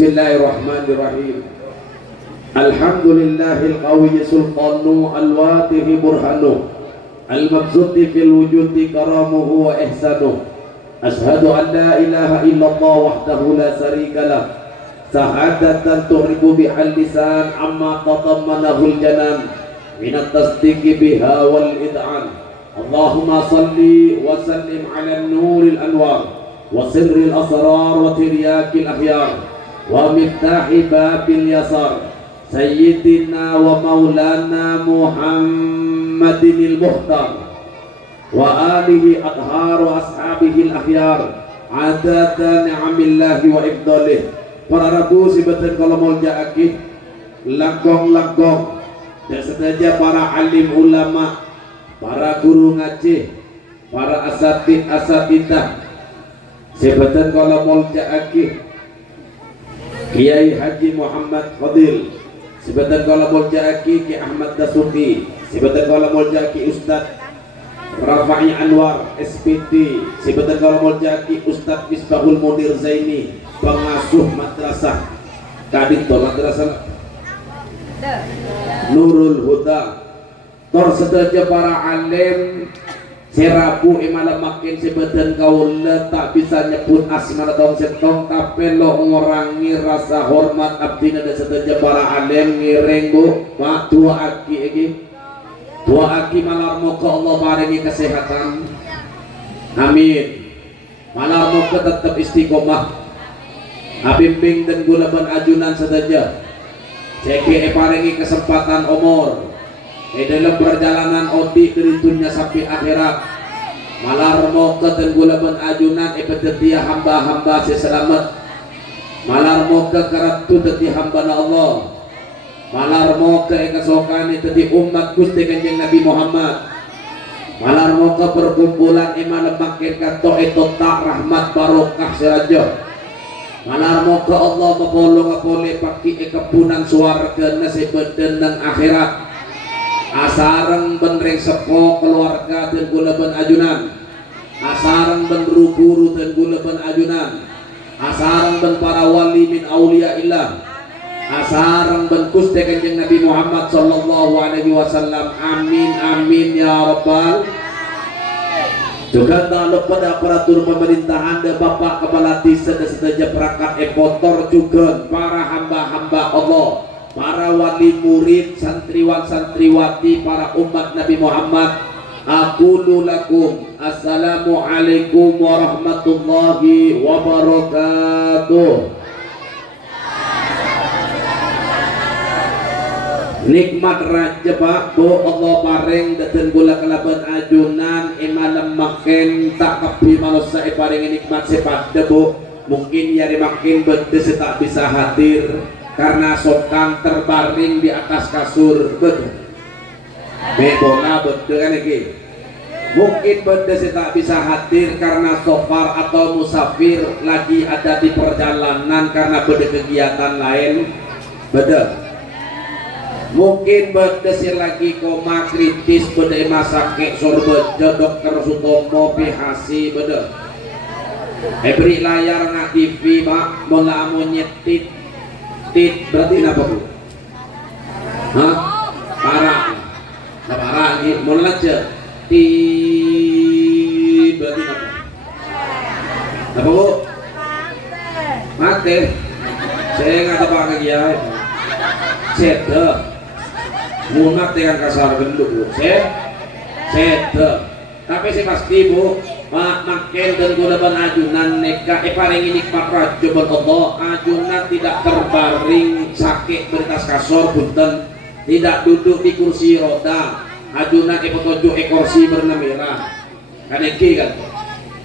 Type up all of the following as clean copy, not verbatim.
Bismillahirrahmanirrahim. Alhamdulillahil qawiyyi sultanu al-wadihi burhanu al-mabsuti fil wujudi karamuhu wa ihsanu. Ashhadu an la ilaha illallah wahdahu la syarika lah, sahadatan tu'ribu bihal lisan amma tatammanahu al-janan minat tasdiqi biha wal id'an. Allahumma salli wa sallim ala nuril anwar wa sirril asrar wa tiryakil akhyar wa miftahi babil yasar sayyidina wa maulana Muhammadinil muhtar wa alihi adhar wa ashabihi al-akhyar adada ni'amillahi wa ifdalih. Para rabu sibatan kalau mau ja'akid langgong-langgong dan sedaja para alim ulama, para guru ngaji, para asatidah sibatan kalau mau ja'akid Kiai Haji Muhammad Fadil, sibatan kalau mau ja'akid Ki Ahmad Dasuki, sibatan kalau mau ja'akid Ustadz Rafa'i Anwar SPT, sibatan kalau mau ja'akid Ustadz Misbahul Munir Zaini, pengasuh madrasah kadito madrasah Nurul Huda. Tor sedaja para alim serabu imalam makin sebadan kaula tak bisa nyebut asmana tong setong, tapi lo ngurangi rasa hormat abdina dan sedaja para alim ngiring bu pak dua aki malam moga Allah paringi kesehatan, amin. Malam moga tetap istiqomah abimbing dan gulaban ajunan sedaja ceke paringi kesempatan umur dalam perjalanan odi dari dunia sampai akhirat. Malar moga dan gulaban ajunan petetia hamba-hamba seselamat. Malar moga karatu teti hamba Allah. Malar moga ekasokani teti umat Gusti Kanjeng Nabi Muhammad. Malar moga perkumpulan iman makin kato itu tak rahmat barokah seraja. Malar moga Allah mapolong apole paki kepunan suarga nasibet dan akhirat. Asarang benreng sepo keluarga dan gulaban ajunan, asarang ben guru dan gulaban ajunan, asarang ben para wali min aulia illah, asarang ben Gusti Kanjeng Nabi Muhammad sallallahu alaihi wasallam. Amin amin ya rabbal. Juga tak lupa pada aparatur pemerintahan dan Bapak Kepala Desa dan sedaja perangkat ekotor juga para hamba-hamba Allah, para wali murid, santriwan santriwati, para umat Nabi Muhammad. Aqulu lakum assalamualaikum warahmatullahi wabarakatuh. Nikmat raja Pak Bu Allah paring dan gula kelaban ajunan imalam makin tak kepi manusia paring nikmat sepada Bu. Mungkin yari makin bedes tak bisa hadir karena sokang terbaring di atas kasur betul betona betul kan lagi. Mungkin bedes tak bisa hadir karena sofar atau musafir lagi ada di perjalanan karena beda kegiatan lain betul. Mungkin bedes lagi koma kritis beda masake sorbejo dokter Sutomo PHC betul. Beri layar nggak TV Pak mola nyetit tit berarti apa Bu? Hah? Parah. Nah, parah ini mau aja. Tit berarti apa? Apa Bu? Mate. Saya nggak tahu apa ya. Sete. Munat dengan kasar gendut Bu. Sete. Tapi saya pasti Bu, makin dan gulaban ajunan neka paling nikmat raja Allah. Ajunan tidak terbaring sakit beritas kasor punten, tidak duduk di kursi roda. Ajunan petunjuk kursi berwarna merah kan iki kan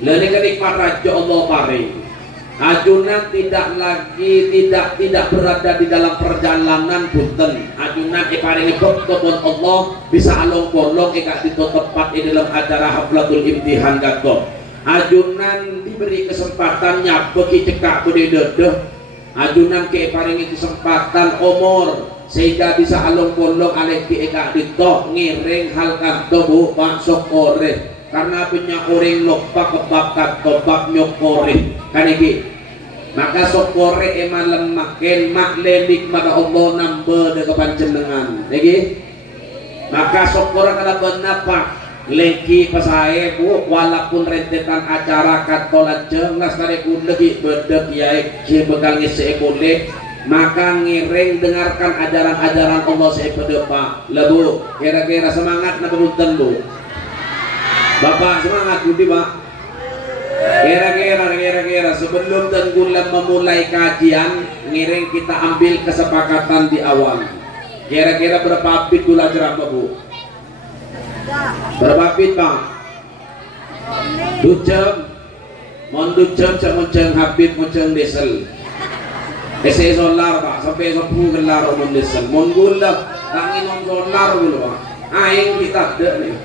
lalu nikmat raja Allah paring. Ajunan tidak lagi tidak berada di dalam perjalanan punten. Ajunan paling betul Allah bisa along bolong eka di tempat di dalam acara haflatul imtihan gato. Ajunan diberi kesempatannya bagi cekak budi dedeh. Ajunan ke paringi kesempatan umur sehingga bisa along bolong alek ki eka dito ngiring hal kanto Bu Pak Sokore karena punya orang lupa kebab nyokore kan iki maka sokore malam makin maklenik pada Allah nambah dengan panjenengan lagi maka sokore kada benapa leki pasae bu walaupun rentetan acara katolan jenglas kare pun lagi bedek ya bekal ngisi boleh maka ngiring dengarkan ajaran-ajaran Allah saya pedepa lebu kira-kira semangat na penonton lu bapak semangat budi pak kira-kira sebelum dan bulan memulai kajian ngiring kita ambil kesepakatan di awal kira-kira berapa bit gula jerama bu berapa bit bang ducem mon ducem semunceng habib munceng desel ese solar pak sampai 10 gelar mon desel mon gula tangi non solar gula pak aing kita ada nih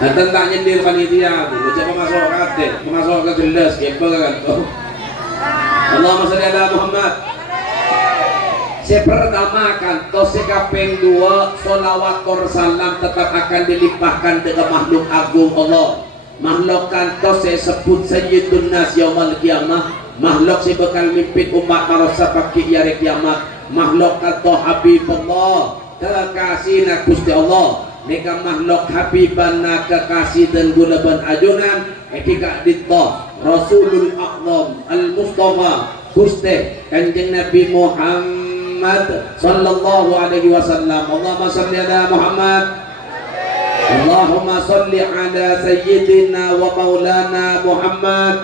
tentang nyindir panitia tuh, coba masuk kate, masuk ke jelas, gitu kan tuh. Allahumma sholli ala Muhammad. Sepertama kan, tosi kaping 2, sholawat salam tetap akan dilimpahkan dengan makhluk agung Allah. Makhluk kan tosi sebut Sayyidun Nas Yaumal Qiyamah. Makhluk si bakal mimpin umat manusia pakai hari kiamat. Makhluk kan toh Habibullah, kekasih nak Gusti Allah. Neka makhluk habibana kekasih dan gunaban ajunan etika dito Rasulul A'zam Al-Mustafa Gusti Kanjeng Nabi Muhammad sallallahu alaihi wasallam. Allahumma shalli ala Muhammad. Allahumma shalli ala sayyidina wa maulana Muhammad.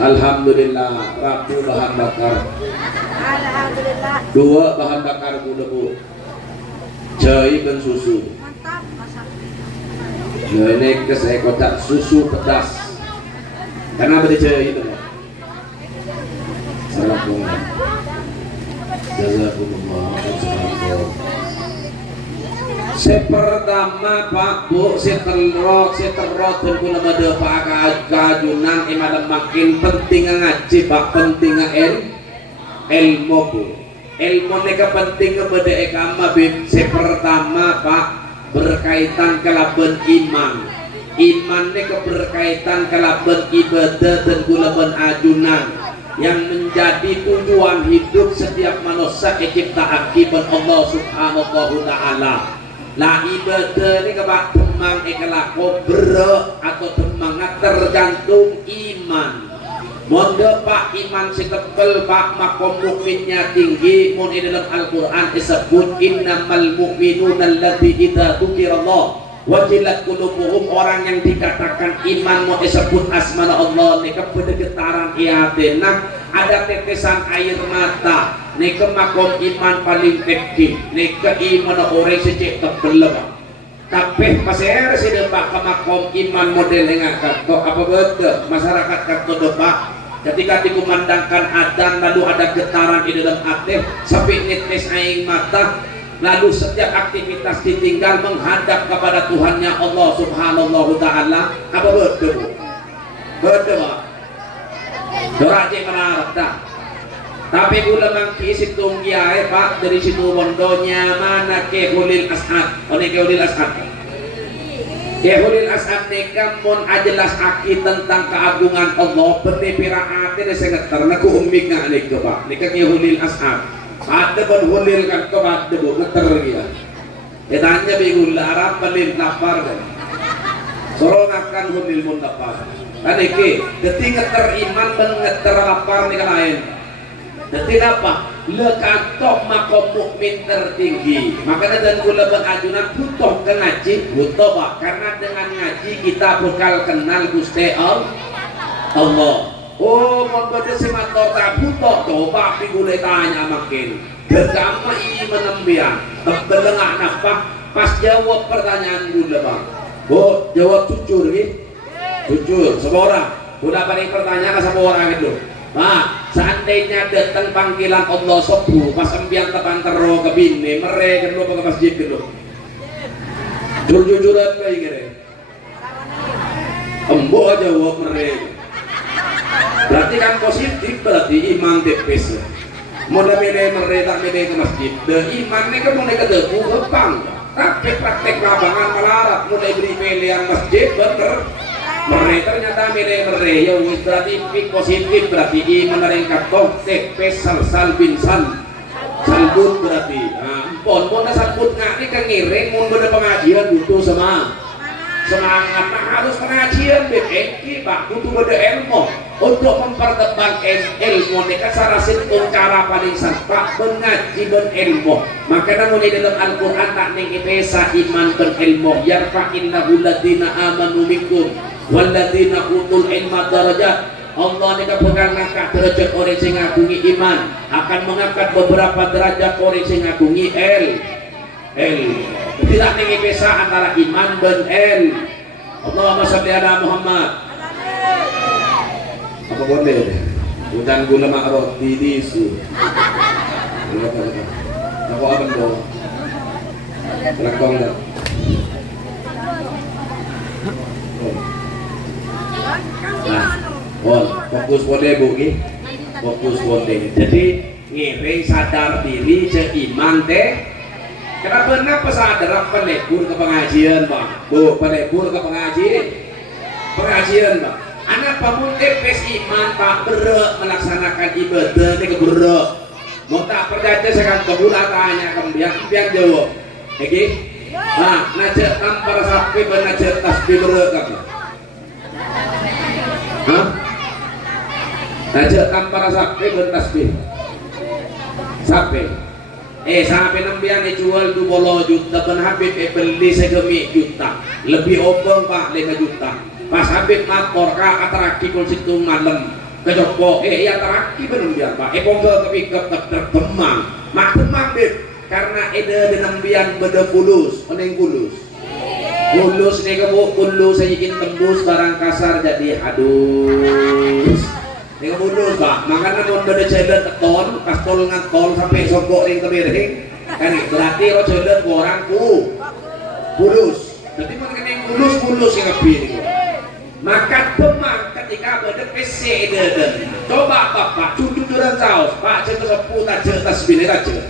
Alhamdulillah rabu bahan bakar. Alhamdulillah 2 bahan bakar bu jahe dan susu. Mantap masak. Ya ini ke saya kotak susu pedas. Kenapa di jahe itu? Salam bunga. Jazakumullah. Sepertama Pak Bu seterot dan guna mada Pak kajunan malam makin penting ngaji Pak penting ilmu Bu. Ilmu neka penting kepada agama bib sepertama Pak berkaitan kelaban iman neka berkaitan kelaban ibadah dan kelaban ajunan yang menjadi tujuan hidup setiap manusia cipta akibat Allah subhanahu wa ta'ala. Lah ibadah ini Pak temang ekalako bere atau temangat tergantung iman. Mondo Pak iman si tebel Pak makom mukminnya tinggi. Mon di dalam Al-Quran disebut innamal mu'minuna allati idza dzukirallah wajilat qulubuhum, orang yang dikatakan iman mau disebut asma Allah nih kepada getaran iatena ada tetesan air mata nih ke makom iman paling kecil nih ke iman orang secek tebel Pak. Tapi pasir si Pak ke makom iman model yang kok apa betul masyarakat kata Pak ketika dikumandangkan adzan lalu ada getaran di dalam hati sampai netes aing mata lalu setiap aktivitas ditinggal menghadap kepada Tuhannya Allah subhanahu wa ta'ala apa betul Pak doraje menarap dah tapi gula mangki situng kiai Pak dari situ bondonya mana ke Hulil As'ad oleh ke Hulil As'ad Yahudil As'ad neka mon ajelas aki tentang keagungan Allah bernepira ate de sengeter naku ummik nga neka Pak neka Yahudil As'ad ada bon hulil kan kebat debu ngeter dia tanya bigul Arab pelin lapar kan sorong akan hulil mun lapar kan eke deti ngeter iman ben ngeter lapar neka lain deti apa lekantok makom mukmin tertinggi makanya dan gula ajunan butuh ke ngaji butuh Pak karena dengan ngaji kita bakal kenal Gusti Allah. Oh membaca simator tak butuh coba gula tanya makin bergama ini menembian terbelengah nafkah pas jawab pertanyaan gula Pak oh jawab jujur gitu jujur semua orang udah paling pertanyaan ke semua orang itu Pak, seandainya datang panggilan Allah subuh pas embiang tepan tero ke bini mereka lu ke masjid dulu jujur-jujuran kayak gini embo aja jawab mereka berarti kan positif berarti iman tipis mau milih mereka milih ke masjid the iman ini kan mulai ke debu kepang tapi praktek lapangan melarat mulai beri pilihan masjid bener Mere ternyata mere ya wis berarti pik positif berarti iman ring katok tek pesal salbinsan salbut berarti pon salbut ngak ini kan ngiring mun bener pengajian butuh semangat harus pengajian BPK pak butuh bener ilmu untuk memperdebat ilmu mereka sarasin cara paling pak mengaji ben ilmu maka namun di dalam Al-Quran tak ning ipesa iman ben ilmu yarfa'illahu ladina amanu minkum waladina utul ilma darajat Allah ini pegang ngangkat derajat orang yang ngagungi iman akan mengangkat beberapa derajat orang yang ngagungi tidak tinggi besa antara iman dan Allahumma sholli ala Muhammad apa boleh hujan gula ma'ruf di disu aku akan dong lakong dah fokus boleh bu fokus boleh jadi ngiring sadar diri seiman teh kenapa sadar pelebur ke pengajian pak bu pelebur ke pengajian pak anak pamun tepes iman pak berek melaksanakan ibadah ini keberek mau tak percaya sekarang kebulah tanya kemudian jawab oke nah najak tampar sapi benajak tasbih berek kamu hah najak tampar sapi bentasbih sapi sampai nambian dijual 20 juta ben Habib beli segemi juta lebih obeng pak 5 juta pas Habib lapor ka atraki kul situ malam ke Joko ya atraki bener dia pak pongkel tapi ke Demang mak Demang deh karena ide nambian beda kulus oneng kulus nih kamu kulus saya ingin tembus barang kasar jadi hadus ini mundur pak, makanya mau beda jalan keton, pas tol ngantol sampai sogok ring kemiring, kan berarti lo jalan ke orangku, bulus, jadi mengenai bulus yang lebih ini. Maka Demang ketika beda PC dan coba bapak cucuran saus, pak cerita sepuluh tas bini aja,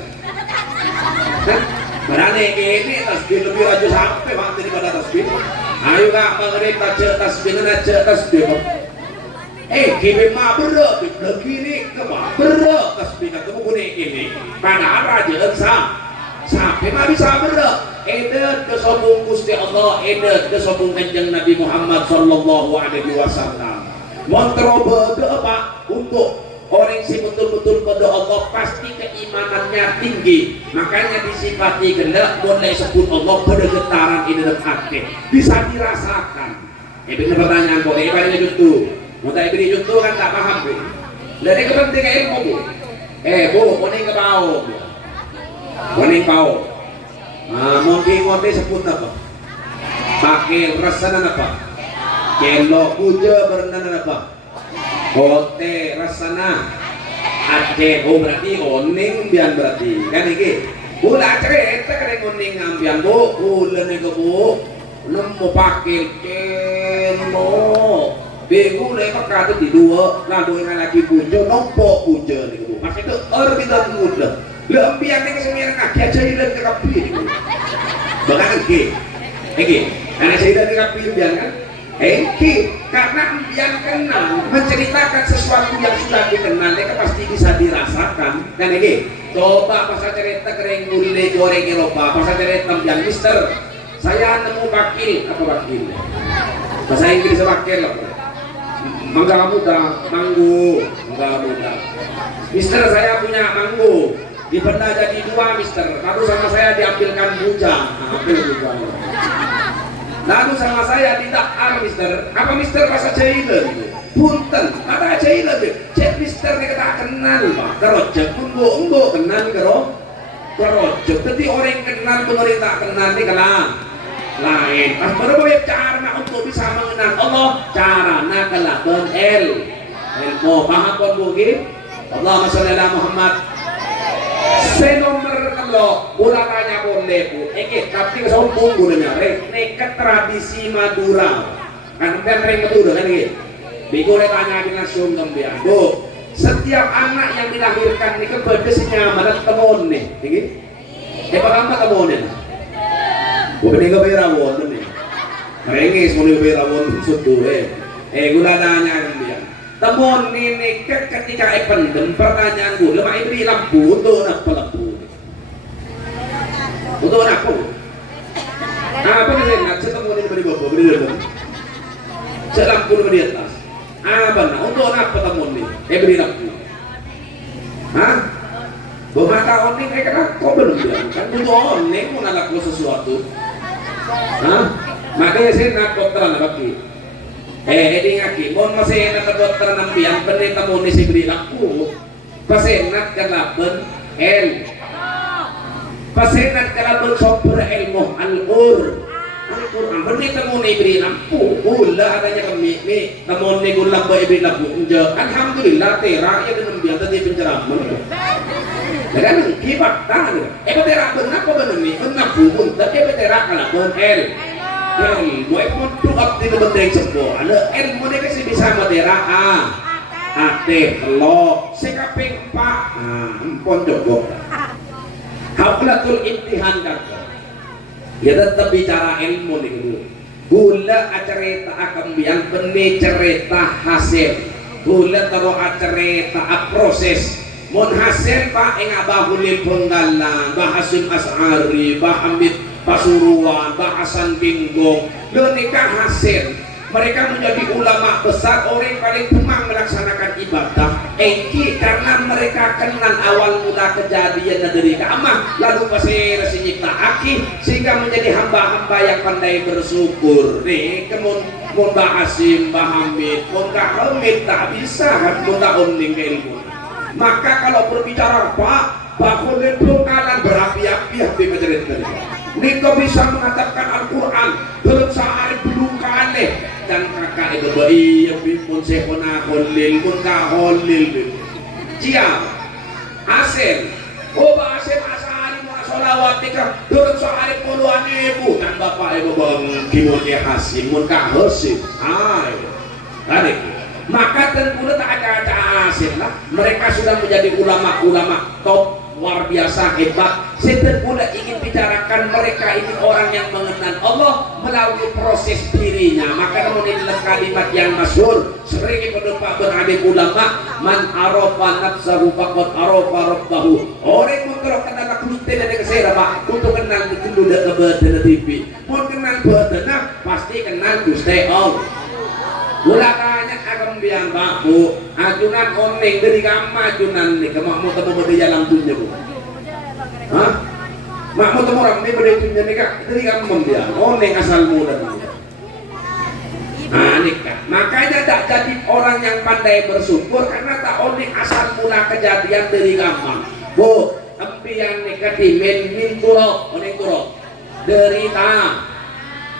berani ini tas bini lebih aja sampai pak daripada tas bini, ayo kak mengenai tas bini aja tas bini. Kimi mah berok, begini kemah berok, tasbihnya kamu guni ini. Padahal raja sampai mah bisa berok. Edet kesombong Gusti Allah, edet kesombong kanjeng Nabi Muhammad Sallallahu Alaihi Wasallam. Montro beda pak untuk orang si betul-betul pada Allah pasti keimanannya tinggi. Makanya disifati gendak mulai sebut Allah pada getaran ini dalam hati bisa dirasakan. Ini pertanyaan kok, ini paling itu. Mau tak beri contoh kan tak paham bu. Dari kepentingan ilmu bu. Bu, kuning ke bau. Kuning bau. Mungkin sebut apa? Pakai rasana apa? Kelo puja bernan apa? Kote rasana. Aceh, berarti oning bian berarti. Kan ini. Bula cerita kering oning ambian bu. Bula nih ke bu. Nemu pakai kelo. Bingung deh kata di dua, lalu yang lagi punca, nompok punca nih bu. Masih itu kita muda. Lebih yang ini kesembilan kaki aja hilang ke kapi nih bu. Bahkan karena saya hilang ke kapi biar kan? Karena yang kenal menceritakan sesuatu yang sudah dikenal, mereka pasti bisa dirasakan. Kan coba pas cerita kering gulai goreng Eropa, pas cerita yang Mister, saya nemu wakil apa wakil? Bahasa Inggris wakil apa? Mangga muda, manggu, mangga muda. Mister saya punya manggu, dibenda jadi 2 mister. Lalu sama saya diambilkan bujang, ambil bujang. Lalu sama saya didakar mister. Apa mister bahasa China? Punten, ada China deh. Cek mister nih kita kenal pak. Kerojak unggul kenal kerojak. Jadi orang kenal pemerintah kenal nih kenal. Lain, pas berbagai cara untuk bisa mengenal Allah, caranya kelakon ilmu. Paham pun mungkin? Allahumma sholli ala Muhammad. Senomor kalau bola tanya boleh bu, tapi kesombong gunanya. Nekat tradisi Madura, kan mereka Madura kan ini. Boleh tanya dengan sungkem dia, bu. Setiap anak yang dilahirkan ini kebetulannya mana temun nih, ini. Paham tak temunya? Bukan yang keberawon nih. Merengis mau diberawon sudu guna nanya kemudian temun ini ketika pendem pertanyaan gue lemah ini lampu untuk apa lampu untuk apa apa sih nak setemu ini beri bawah beri dalam selampu di atas apa nak untuk apa temun ini beri lampu hah bermata oning karena kok belum bilang kan untuk oning mau ngalaku sesuatu hah makanya saya nak dokteran apa ki ini ngaki mau masih nak dokteran nampian benih temun ini beri lampu pasenat kalaban pasenat kalaban sumber ilmu Al-Quran benih temun ini beri lampu gula adanya kami nih temun ini gula beri lampu alhamdulillah terak ya dengan biar tadi pencerahan kan kibat tahan terak benar kok benar nih benar pun tapi terak kalaban ilmu itu abdi bendeng sebuah ada ilmu ini kasih bisa matera ate lo sekaping pak empon jogok haflatul imtihan kan ya tetap bicara ilmu nih dulu gula acareta akan biang benih cerita hasil gula taruh acareta proses mon hasil pak engabahulil penggalan bahasim as'ari bahamid Pasuruan, bahasan bingung menikah hasil mereka menjadi ulama besar orang paling gemar melaksanakan ibadah karena mereka kenal awal mula kejadian dari kamah lalu pasir sinyikta aki sehingga menjadi hamba-hamba yang pandai bersyukur nih kemun bahasim bahamid hamid tak bisa kan oning ke ilmu maka kalau berbicara bahwa pengkalan berapi-api habis menjerit Niko bisa mengatakan Al-Quran dalam sehari belum kali dan kakak itu iya pun sekona holil pun kaholil siap hasil hasil asari mau solawat tika dalam sehari puluhan ribu dan bapak ibu bang kimonnya hasil pun kahosil tadi maka tentu tak ada hasil lah mereka sudah menjadi ulama-ulama top luar biasa hebat saya pula ingin bicarakan mereka ini orang yang mengenal Allah melalui proses dirinya maka kemudian dalam kalimat yang masyhur sering penumpang beradik ulama man arafa nafsahu faqad arafa rabbahu orang yang kenal kulite dan kesera pak untuk kenal dulu ke badan TV mau kenal badan pasti kenal Gusti Allah Gulakannya akan biang baku ajunan oning dari kamar ajunan nih kamu temu pada jalan tunjuk hah? Mak mau temu orang ini pada tunjuk nih kak dari kamu biang oning asal muda nikah makanya tak jadi orang yang pandai bersyukur karena tak oning asal mula kejadian dari kamar bu empian nikah min turok oning turok derita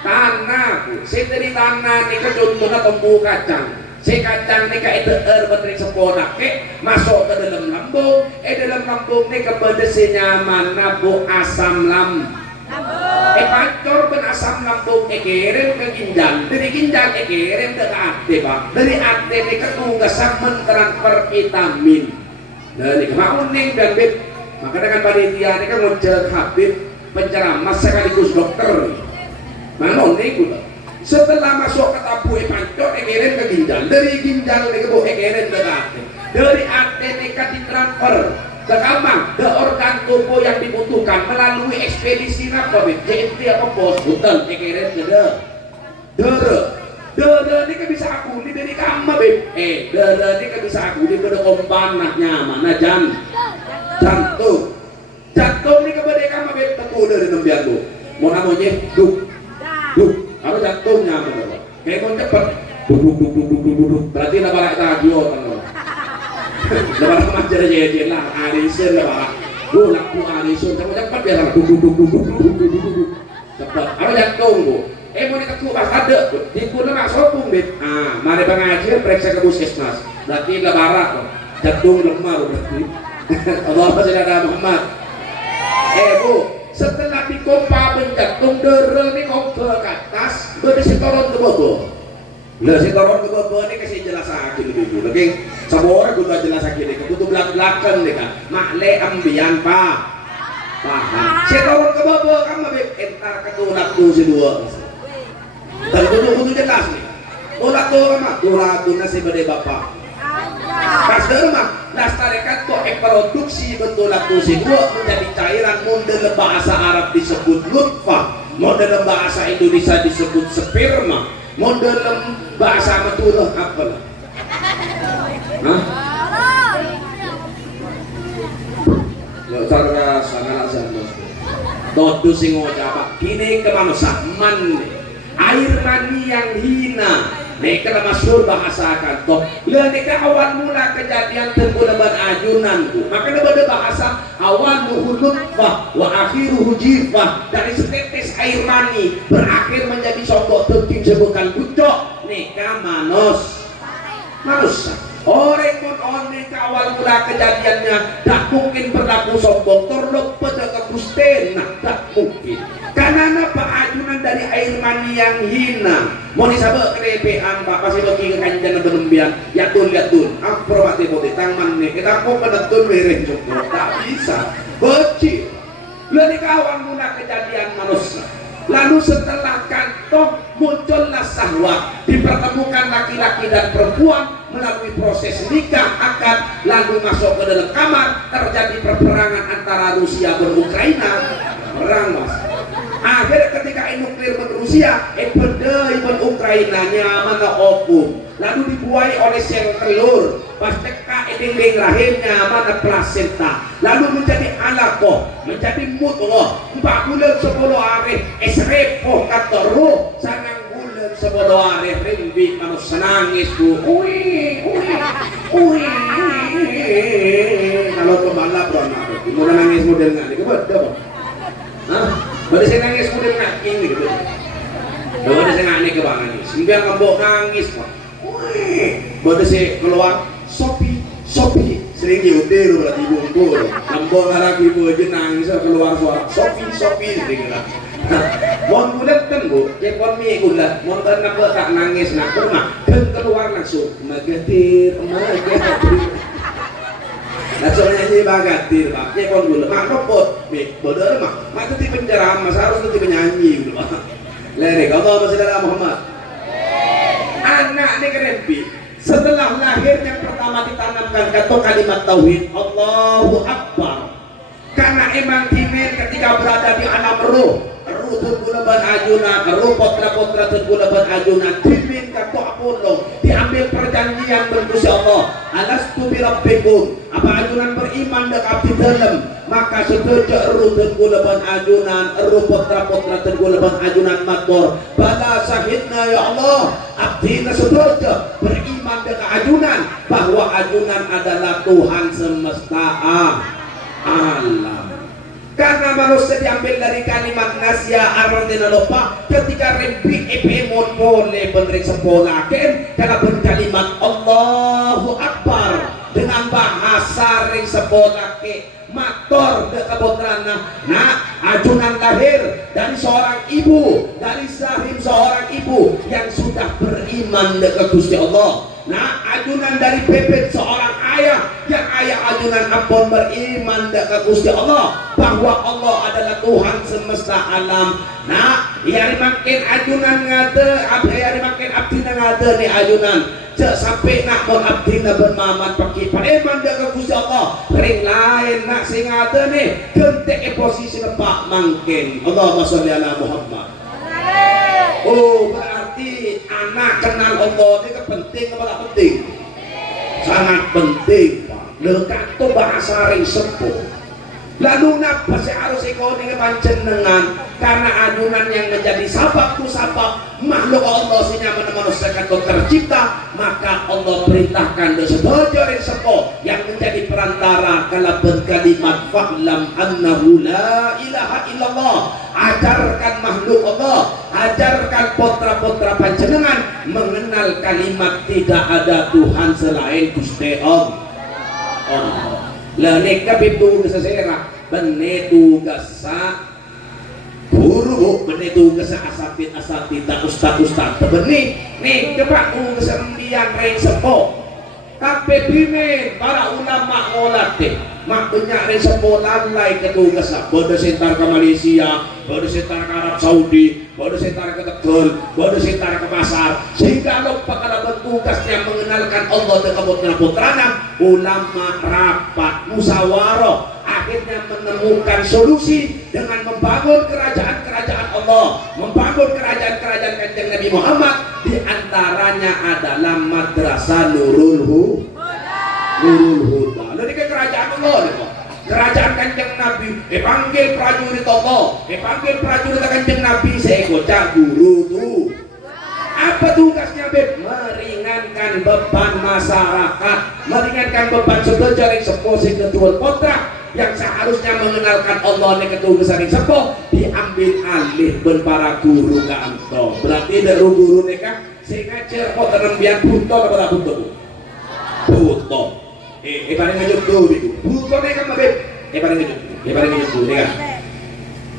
tanah si dari tanah ni contohnya tumbuh kacang si kacang ni itu berteri seponak masuk ke dalam lambung dalam lambung ni kepada si nyaman nabu asam lambung pancor ben asam lambung kirim ke ginjal dari ginjal kirim ke ate pak dari ate ni ketugasan mentransfer vitamin dari kemauning dan bib maka dengan panitia ni kan muncul habib penceramah sekaligus dokter mana nih setelah masuk ke tabu pancok kirim ke ginjal dari ginjal ke bu kirim ke ate dari ate ke ditransfer ke kamar ke organ tubuh yang dibutuhkan melalui ekspedisi apa JNT apa bos bukan kirim ke dere ini kan bisa aku di dari kamar dere ini kan bisa aku di pada kompanahnya mana jantung ini kepada kamar betul dari nembian bu mau namanya kalau jantungnya kayak mau cepet duduk berarti nabarak radio kan nabarak majar aja lah arisun nabarak laku arisun kamu cepet biar duduk cepet kalau jantung bu mau diteku pas ada dikuna masuk pun mari pengajian periksa ke puskesmas berarti nabarak jantung lemah berarti Allah Rasulullah Muhammad bu setelah dikompa penjantung dere ini kompa ke atas berisi turun ke bawah si turun ke bawah ini kasih jelas lagi lebih dulu oke semua orang juga jelas lagi nih kebutuh belakang nih kan makle ambian paham si turun ke bawah kamu entar ketulak tuh si dua kudu jelas nih. Tulatur na si bade bapak. Kasder mah lastarikan tuh produksi betul tuh si gua menjadi cairan model bahasa Arab disebut nutfah, model bahasa Indonesia disebut sperma, model bahasa Madura apa lah? Hah? Yo cara sangat sangat. Todo sing ngocap kini ke manusia man air mani yang hina. Mereka masyhur bahasakan toh. Lenika awal mula kejadian tergulaban ajunan tu. Maka ada bahasa awal nutfah wa akhiruhu jifah. Dari setetes air mani berakhir menjadi sogok penting sebutan kucok. Neka manusia. Orang pun neka awal mula kejadiannya tak mungkin berlaku sombong terlok pada kekusten. Tak mungkin. Karena apa ajunan dari air mani yang hina. Mau disabak kerebean bapak sih bagi kanjana berlembian ya tun aprobati bote tangan nih kita kok penetun bereng cukup tak bisa beci lalu kawan muna kejadian manusia lalu setelah kantor muncullah sahwat dipertemukan laki-laki dan perempuan melalui proses nikah akad lalu masuk ke dalam kamar terjadi peperangan antara Rusia dan Ukraina perang mas. Akhirnya ketika nuklir Rusia, pedai Ukraina nyaman opung, lalu dibuai oleh sel telur, pas teka dinding rahimnya mana plasenta, lalu menjadi alaqoh, menjadi mudghah, 4 bulan 10 hari, esrepoh kata roh, sangang bulan 10 hari, rimbi manusia nangis bu, kalau kebalap dong, mau nangis model nggak, kebetul, hah? Bada saya nangis kemudian ngaking gitu. Bada saya nangis ke bang nangis. Sambil ngembok nangis pak. Bada saya keluar sopi. Sering diutir berarti bungkul. Ngembok lagi ibu aja nangis keluar suara sopi sering lah. Mohon bulat kan bu, cepon mie bulat. Mohon kenapa tak nangis nak rumah. Dan keluar langsung magatir. Nah soalnya ini bagatir pak, ya kon gula, mak robot, bodoh mah, mak itu tipe penjara, mas harus itu penyanyi gitu pak. Lere, Allah Rasulullah Muhammad. Anak ini kerempi, setelah lahir yang pertama ditanamkan kata kalimat tauhid, Allahu Akbar. Karena emang dimen ketika berada di alam ruh tergulaban ajunan, ruh potra tergulaban ajunan, dimen kata apolong, diambil perjanjian berkusi Allah, alastu birabbikum. Apa ajunan beriman dek abdi dalam maka setuju ruh tergulaban ajunan ruh potra tergulaban ajunan mator bala sahidna ya Allah abdi setuju beriman dek ajunan bahwa ajunan adalah Tuhan semesta alam. Karena manusia diambil dari kalimat nasya artinya lupa ketika rempi epemon boleh benrik sekolah dalam kalimat Allahu Akbar dengan bahasa ring sekolah mator de kepotrana nah ajunan lahir dari seorang ibu dari sahim seorang ibu yang sudah beriman dengan Gusti Allah. Nah ajunan dari bebet seorang ayah yang ayah ajunan ampun beriman dengan Gusti Allah bahwa Allah adalah Tuhan semesta alam. Nah ya makin ajunan ngade ya makin abdi ngade nih ajunan cek sampai nak mon abdi bermaman pakai iman dengan Gusti Allah ring lain nak sing ngade nih gentek posisi lepak mangkin Allahumma sholli ala Muhammad. Oh berarti anak kenal Allah ini penting apa tak penting? Sangat penting pak. Lekat tu bahasa ring sepuh. Lalu napa sih harus ikut dengan panjenengan karena ajunan yang menjadi sabab tu sabab makhluk Allah sinya manusia kata tercipta maka Allah perintahkan sedojo ring sepuh yang menjadi perantara kalaban kalimat fa'lam annahu la ilaha illallah. Ajarkan makhluk Allah, ajarkan putra-putra panjenengan mengenal kalimat tidak ada Tuhan selain Gusti Allah. Lanek kapitu kesesera benetu gasa guru benetu gasa asatid tak ustad benih nih kepak kesembian reng sepo kabeh dine para ulama sekolah deh mak banyak nih sekolah lain ketugas lah bodoh sentar ke Malaysia, bodoh sentar ke Arab Saudi, bodoh sentar ke Tegal, bodoh sentar ke pasar sehingga lupa kalau bertugasnya mengenalkan Allah dan kemudian putrana ulama rapat musyawarah akhirnya menemukan solusi dengan membangun kerajaan-kerajaan Allah, membangun kerajaan-kerajaan Kanjeng Nabi Muhammad, di antaranya adalah Madrasah Nurul Huda. Lalu ke kerajaan Allah nih kok. Kerajaan Kanjeng Nabi, panggil prajurit Allah, panggil prajurit Kanjeng Nabi, saya kocak guru tuh. Apa tugasnya Beb? Meringankan beban masyarakat, meringankan beban sebejaring sepuh sing ketua kontrak yang seharusnya mengenalkan Allah nih ketua besaring sepuh diambil alih ben para guru kanto. Berarti dari guru nih kan sing ngajar kok tenembian buto apa buto bu? Buto. Paling ngajut tuh itu. Buto nih kan Beb. Paling ngajut tuh nih kan.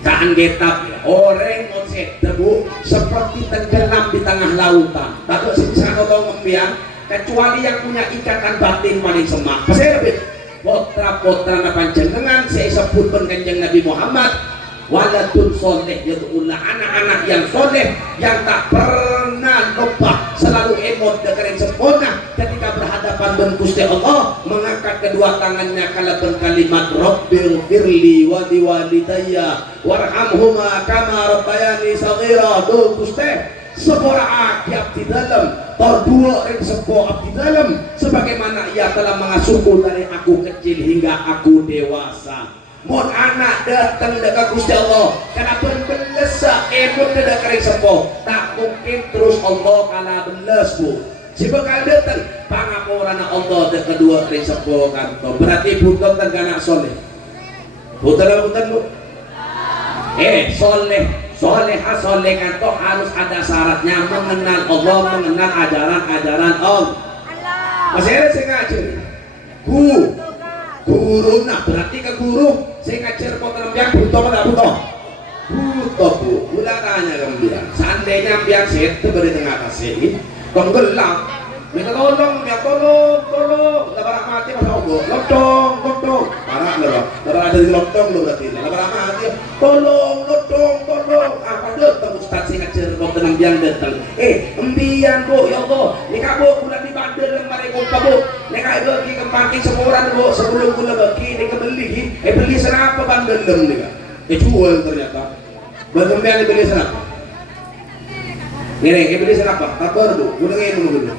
Kaan getap orang konsep debu seperti tenggelam di tengah lautan. Takut sisa kotong ngembiang kecuali yang punya ikatan batin paling semak. Pasal lebih potra-potra panjenengan saya sebut Kanjeng Nabi Muhammad waladun soleh, yaitu anak-anak yang soleh yang tak pernah lupa, selalu emot dengan sempurna ketika berhadapan dengan Gusti Allah, mengangkat kedua tangannya kalaban kalimat Rabbil firli wa liwalidayya warhamhuma kama rabbayani saghira. Do Gusti sepora akiab di dalam terdua sebuah abdi dalam sebagaimana ia telah mengasuhku dari aku kecil hingga aku dewasa. Mon anak datang dekat Gusti Allah karena berbelesa emot dekat sepuh tak mungkin terus Allah kalah beles bu si bakal datang pangapuran Allah dan kedua kali sepuh kanto. Berarti bukan tenggana soleh bukan bu soleh kanto harus ada syaratnya mengenal Allah, mengenal ajaran Allah. Masih ada saya ngajar guru, nah berarti ke guru saya ngajar potong yang butuh apa butuh bu udah tanya kemudian seandainya biar set itu beri tengah kasih tenggelam minta tolong tak pernah mati masa ogo lotong parah loh kalau ada di lotong lo berarti tak pernah mati tolong apa datang ustaz saya ngajar potong yang datang embian bu ya Allah ini kamu bulan di bandar yang mereka bu nek ayo bagi kempangking semuran bu sebelum gula bagi nek beli beli senapa bandar dem nih jual ternyata berkembang beli senapa nih beli senapa takor bu gula ngemu dulu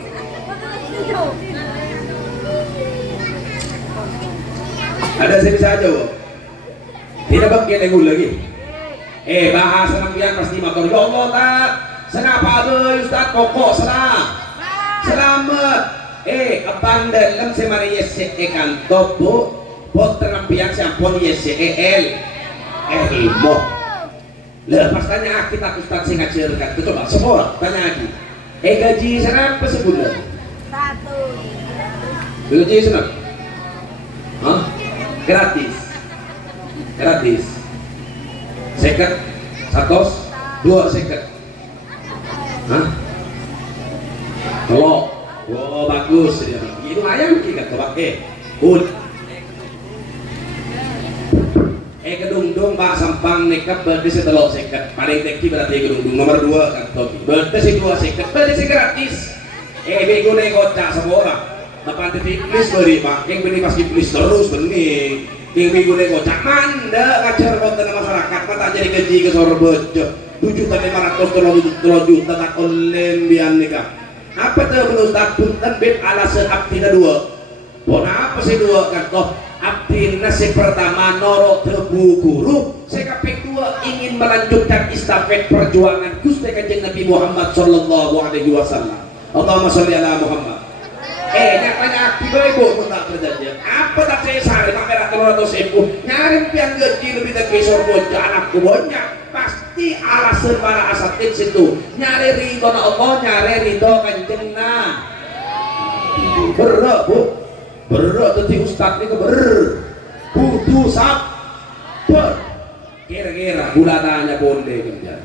ada saya bisa aja bu tidak bagi nego lagi bahasa nampian pasti motor ya Allah tak senapa ada Ustaz pokok selamat abang dalam semana yese kantor bu pot nampian sampun yese ilmu lepas tanya kita Ustaz sing ngajarkan coba semua tanya lagi gaji senapa sebulan gaji senapa gratis seket 2 seket kalau oh bagus ya. Itu ayam kita pakai kedungdung Pak Sampang nekap berarti setelok seket paling teki berarti kedungdung nomor 2 kan toki berarti si 2 seket berarti si gratis bego nih kocak semua orang depan TV please beri Pak yang beli pasti please terus benih yang bego nih kocak manda ngajar konten masyarakat mata jadi gaji ke Sorbojo 7.500 juta tak olembian nikah apa tuh menurut Ustaz punten beb alasan abdina 2 bon apa sih 2 kan toh abdina si pertama norok tebu guru si kapek 2 ingin melanjutkan istafet perjuangan Gusti Kanjeng Nabi Muhammad sallallahu alaihi wasallam. Allahumma sholli ala Muhammad. Nyatanya aktif ibu pun tak terjadi apa tak saya sehari tak merah 300.000 nyaring pian gaji lebih dari Sorbojo anakku banyak pasti alasan para asatid situ nyari ridho Allah nyari ridho Kanjeng Nabi berat bu berat tadi Ustaz ini butuh sabar kira-kira bulananya boleh kerja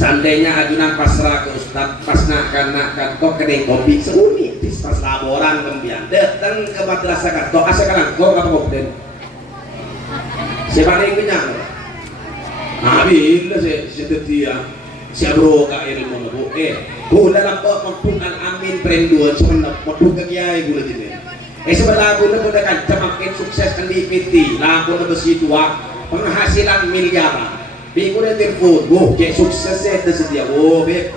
Seandainya ajunan pasrah ke Ustad pas nak kantor kedai kopi seuni pas laboran kemudian datang ke madrasah kantor asal kau apa kopden sebalik kenyang bila saya tetia saya bro ka ilmu bu gula nampak mampukan amin perinduan sebenarnya mampukan kiai gula jadi sebelah gula gula kan makin sukses kan di PT lagu besi tua penghasilan miliaran Biku na telepon, kayak sukses saya tersedia, beb,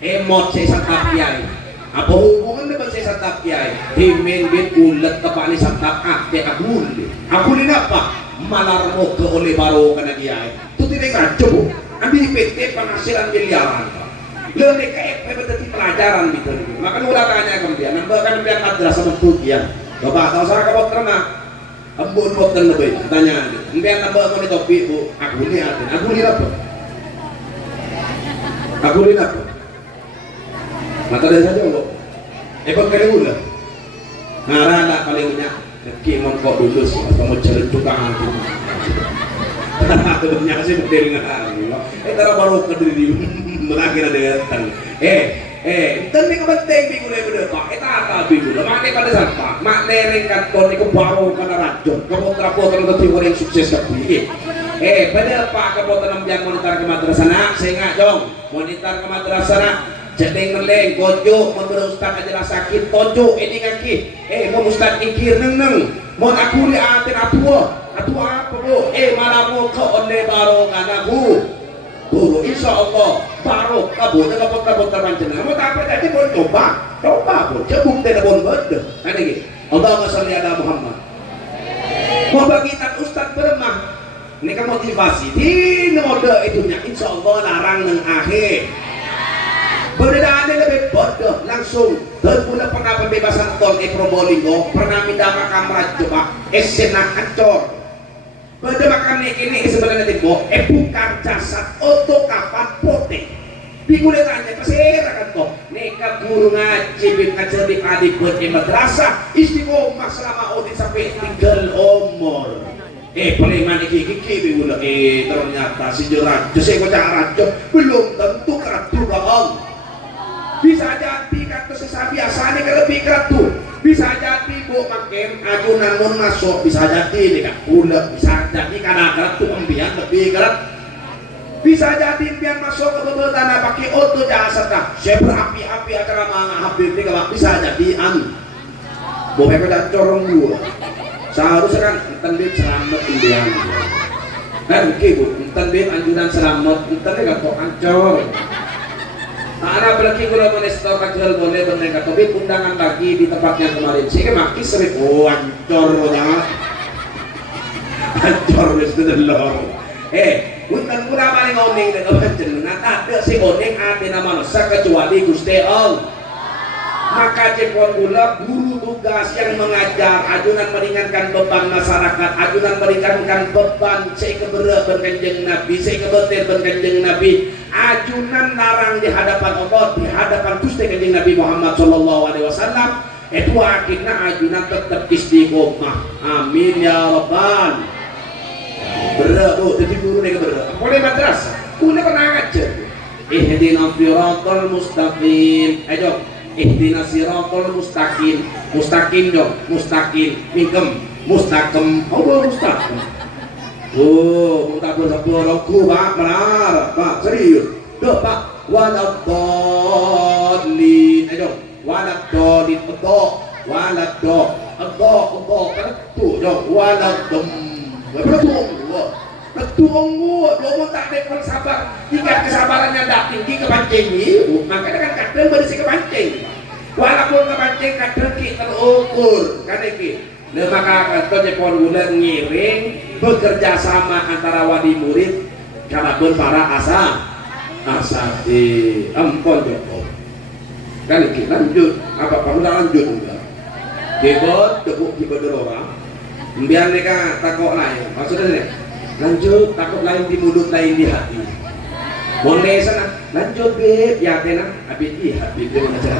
emot saya santap kiai. Apa hubungan dengan saya santap kiai? Himen bet ulat tepak ni santap teh abul apa? Malar mo ke oleh baru kena kiai. Tu tidak ngaco bu, ambil PT penghasilan miliaran. Lebih kayak berarti pelajaran gitu. Maka ulah tanya kemudian, nambahkan kemudian madrasah bentuk ya. Coba tahu saya kamu terima. Ambon boten lebih tanya mbiyen nambah mau topi bu aku ni apa mata dari saja bu kali ulah ngarana palingnya ki mon kok dulus atau mau jalan tukang itu dunia sih model ngarana tara baru ke diri melaki ada datang Enten ni kepenting minggu ni bener pak. Apa minggu? Mak ni pada sampah. Mak lereng kantor ni kebaru kana rajon. Kamu terapotan ke timur yang sukses kepi. Pada pak kepotan yang monitor ke madrasah nak. Saya ngak jong. Monitor ke madrasah nak. Jadeng meleng, gojo, menurut ustaz aja sakit, tojo, ini kaki. Mau ustaz ikir neng. Mau aku li atin atua apa bu? Malah mau ke onde baru kana bu. Guru insya Allah baru kabut terpanjang. Mau tak apa tadi boleh coba bu. Cebuk tidak boleh berde. Kan ini. Allahumma sholli ala Muhammad. Mau bagi tak ustaz beremah. Ini kan motivasi. Di mode itunya insya Allah larang neng akhir. Berbeda lebih bodoh langsung. Dan punya pernah pembebasan tol Probolinggo pernah minta makam coba. Senang ancor. Pada makan ini sebenarnya tibo, bukan jasad oto kapan potek. Bingung tanya pasir kan toh. Neka guru ngaji bib ngajar adik buat madrasah istiqomah selama audit sampai tinggal umur. Paling mana kiki bingung ternyata si jerat, saya kocak rajo belum tentu keratu bohong. Bisa jadi kata sesama biasa nih lebih keratu. Bisa jadi bu makin ajunan mun masuk bisa jadi dekat ulet bisa jadi karena gerak tuh embian lebih gerak bisa jadi embian masuk ke beberapa tanah pakai auto jasa dah saya berapi-api acara mana habis ini kalau bisa jadi bu mereka corong gua seharusnya kan enten selamat embian kan bu enten anjuran selamat enten gak kok ancor. Anak berarti kalau menestor kacil boleh bernegak tapi undangan lagi di tempat yang kemarin sehingga maki sering ancor banget ancor sudah lor bukan kurang paling oning dan orang jenengan ada si oning ada nama nusa kecuali Gusti Allah maka cepon gula guru tugas yang mengajar ajunan meringankan beban masyarakat ajunan meringankan beban seikeberah berkanjeng Nabi seikebetir berkanjeng Nabi ajunan larang di hadapan Allah di hadapan Gusti kanjeng Nabi Muhammad sallallahu alaihi wasallam itu akhirnya ajunan tetap istiqomah amin ya rabbal berat tuh jadi guru nih berat boleh madrasah boleh pernah ngajar ihdinas siratal mustaqim ayo ihdinas siratal mustaqim dong mustaqim mingkem mustaqim mustaqim tak berlaku pak benar pak serius tuh pak waladhalin ayo waladhalin waladhalin kan tuh dong waladhalin betul gua belum tak ada sabar tingkat kesabarannya tidak tinggi kepancing makanya kan kadang berisi kepancing walaupun kepancing kadang kita terukur kan ini maka kantor Jepon gula ngiring bekerja sama antara wali murid karena pun para asati ampun Jepon kan ini lanjut apa kamu lanjut enggak keyboard tepuk keyboard orang biar mereka takut lain maksudnya lanjut takut lain di mulut lain di hati boleh sana lanjut beb ya kena habis di hati dia mana cara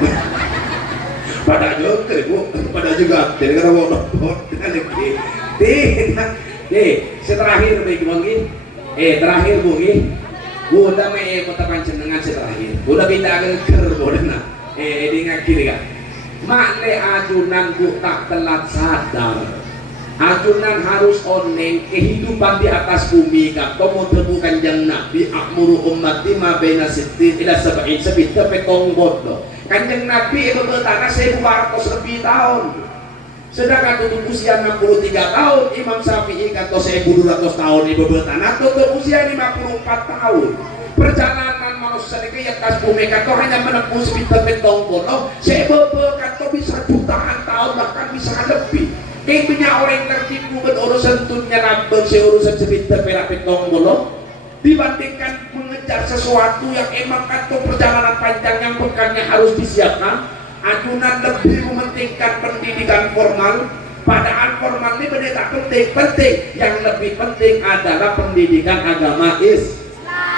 pada juga bu pada juga jadi kata bodoh terakhir bagi terakhir bu udah me kota panjenengan terakhir udah pindah ke kerbodena di ngakiri kan makne ajunan ku tak telat sadar ajunan harus oneng kehidupan di atas bumi kan tomo temukan jang nabi akmuru ummati ma baina sittin ila sab'in sebita petong bodo kanjeng nabi itu bertanah 1400 lebih tahun sedangkan tutup usia 63 tahun Imam Syafi'i kata 1200 tahun ibu bertanah tutup usia 54 tahun perjalanan manusia ini yang atas bumi kata hanya menempuh sebita petong bodo sebebe kata bisa jutaan tahun bahkan bisa lebih punya orang tertipu berurusan dunia nabung seurusan sebita perak petong bolong dibandingkan mengejar sesuatu yang emang atau perjalanan panjang yang bukannya harus disiapkan ajunan lebih mementingkan pendidikan formal padahal formal ini benar tak penting yang lebih penting adalah pendidikan agama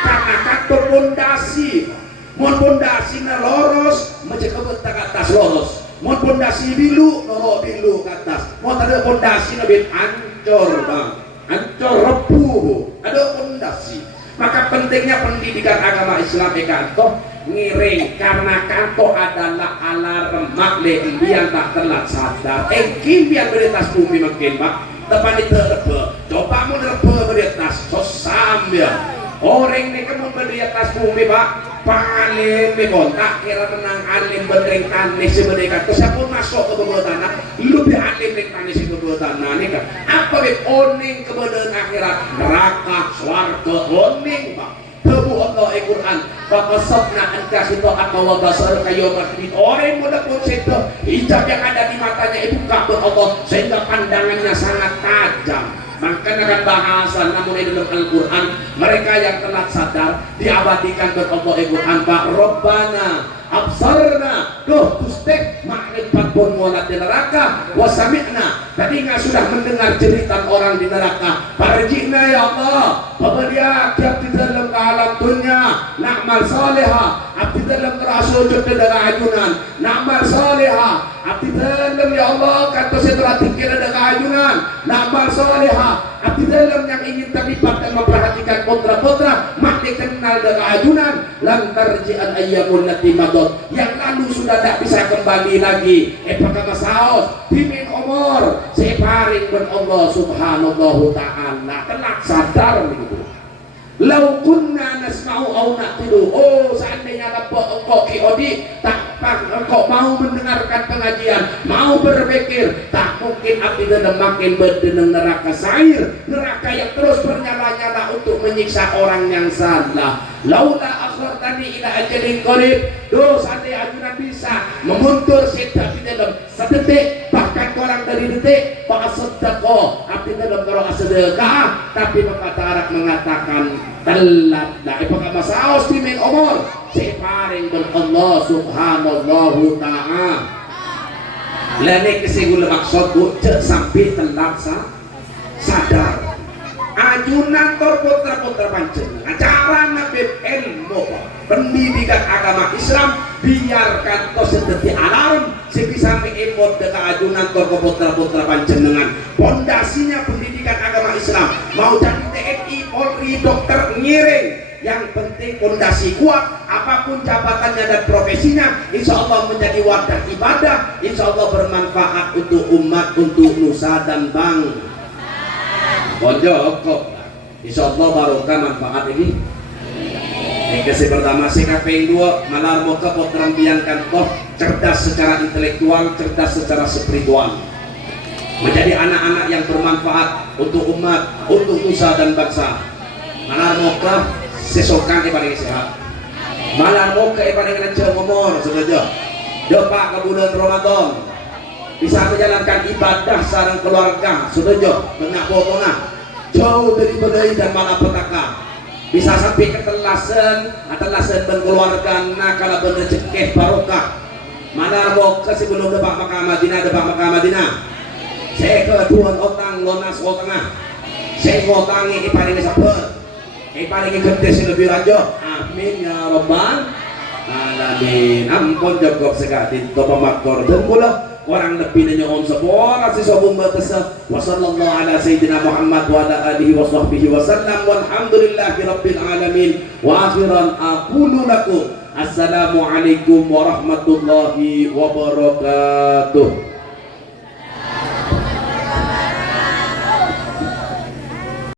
karena kata pondasi mau pondasi loros mencegah ke atas loros mau pondasi bilu noro bilu ke atas mau ada pondasi lebih ancur bang ancur repuh ada pondasi maka pentingnya pendidikan agama Islam kanto ngiring karena kanto adalah alarm makle yang tak telat sadar biar beritas bumi makin pak depan itu rebe coba mau rebe beritas sosam ya orang ini kamu beri atas bumi pak paling begontak kira menang alim berdeng tanis sebenarnya kata siapa masuk ke bawah tanah lebih alim berdeng tanis ke bawah tanah ini kan apa bet oning kemudian akhirat neraka swarga oning pak tebu Allah Al-Quran fakasabna anka situ atau wabasar kayu makhlid orang muda pun situ hijab yang ada di matanya itu kabur Allah sehingga pandangannya sangat tajam maka dengan bahasa namun di dalam Al-Quran mereka yang telah sadar diabadikan oleh Allah Al-Quran Pak Rabbana absarna duh tustek makrifat pun mualat di neraka wasami'na tadi nggak sudah mendengar cerita orang di neraka farjina ya Allah pembelian tiap di dalam alam dunia na'mal salihah abdi dalam kerasujud ke dalam ajunan na'mal salihah abdi dalam ya Allah kata setelah pikir ada ajunan na'mal salihah abdi dalam yang ingin terlibat dan memperhatikan putra-putra mati kenal dengan ajunan lantar ji'an ayyamul lati madot yang lalu sudah tidak bisa kembali lagi apakah masaos bimin umur separing ben Allah subhanahu ta'ala telah sadar begitu lau kunna nasma'u au na'tilu oh seandainya engkau kiodi tak engkau mau mendengarkan pengajian mau berpikir tak mungkin abdi dalam makin berdeneng neraka sair neraka yang terus bernyala-nyala untuk menyiksa orang yang salah laula akhartani ila ajalin qarib seandainya ajunan bisa memundur sedap di dalam sedetik bahkan kurang dari detik pak sedekah abdi dalam kalau sedekah tapi Arab mengatakan telat dah apakah masaos di min umur separing dengan Allah subhanahu ta'ala lani kesigul maksud cek sampai telat sadar ajunan putra-putra panjenengan cara nabi ilmu pendidikan agama Islam biarkan to seperti alarm sebisa mengimut dengan ajunan putra-putra panjenengan pondasinya pendidikan agama Islam mau jadi TNI, Polri, dokter ngiring yang penting pondasi kuat apapun jabatannya dan profesinya insya Allah menjadi wadah ibadah insya Allah bermanfaat untuk umat untuk nusa dan bangsa kok insya Allah barokah manfaat ini kasih pertama sikap yang dua malar moka potram biangkan toh cerdas secara intelektual cerdas secara spiritual menjadi anak-anak yang bermanfaat untuk umat untuk nusa dan bangsa malar moka sesokan paling sehat malar moka paling ngecel ngomor sudah pak ke bulan Ramadan bisa menjalankan ibadah sarang keluarga sudah benak pokoknya jauh dari bedai dan malapetaka bisa sampai ke telasan berkeluarga kalau berrezeki barokah mana boka sebelum depak Makkah Madinah saya keduan otang lonas otangah saya ngotangi paling sabar paling gede lebih lanjut amin ya rabbal alamin ampun jogok sekatin to pemakor dan pula orang lebih nyoon sepora si sobung batasa wa sallallahu ala sayyidina Muhammad wa ala alihi wa sahbihi wa sallam walhamdulillahi rabbil alamin wa akhiran aqulu lakum assalamu alaikum warahmatullahi wabarakatuh.